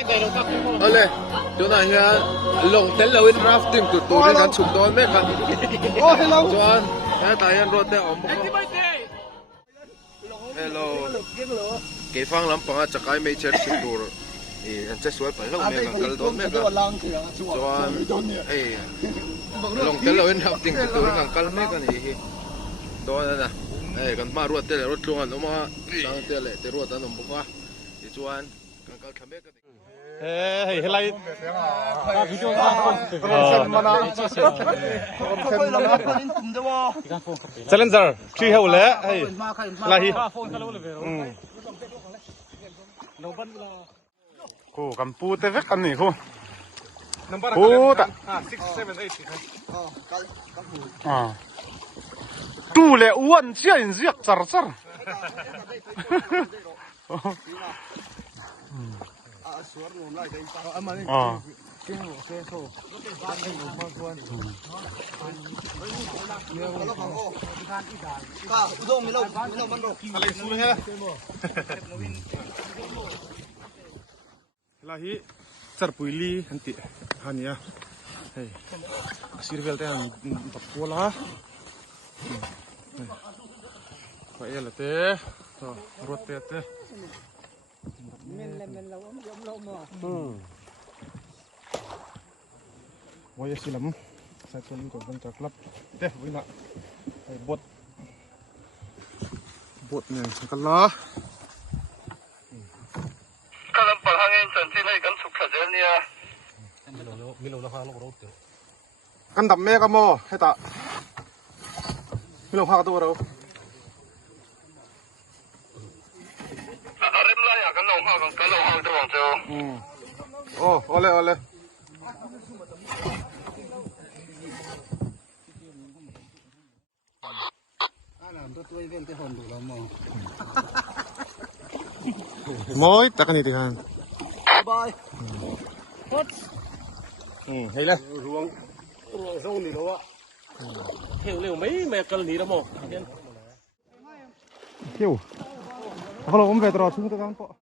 Ole, chỗ này ha, lồng tên lâu in rafting tụt tụt đi ngắn chụp đón mấy khăn. Oh, hello. Chuan, cái tay anh rốt đấy ổn bốc. Hello. Cái phang lắm bằng chắc cái mấy chân chụp đồ. Anh chắc suốt phải lâu mấy khăn đón mấy khăn. Chuan, lồng tên lâu in rafting tụt tụt đi ngắn cal mấy khăn gì. Đó nè, cái mà ruột tên là ruột luôn anh, mà sang tên là tên ruột anh ổn bốc à. Chuan, cal thằng mấy cái. Hey, helai. Challenger, 3 hole le. Hey. Lahi. Cô cầm pu te vek anh này cô. Pu ta. 6, 7, 8. Tu le uan chia ziak char char. Lahi sarpuili hanti hania hey sirvel te an papola ko ele te to rote te Wah silam saya tuan itu bentar klub deh wina bot nih kalau kalau perhangin cantik lagi kan suka jadinya kan tak me kamu heta milo hak tu baru rem lah ya kan long hang tu bang jo oh oleh Moi takkan itu kan. Bye. Hay là. Ruộng sông thì đâu ạ. Liều mấy mẹ cần gì đâu mà. Hiểu. Kalau om về trò xuống tôi kan kok.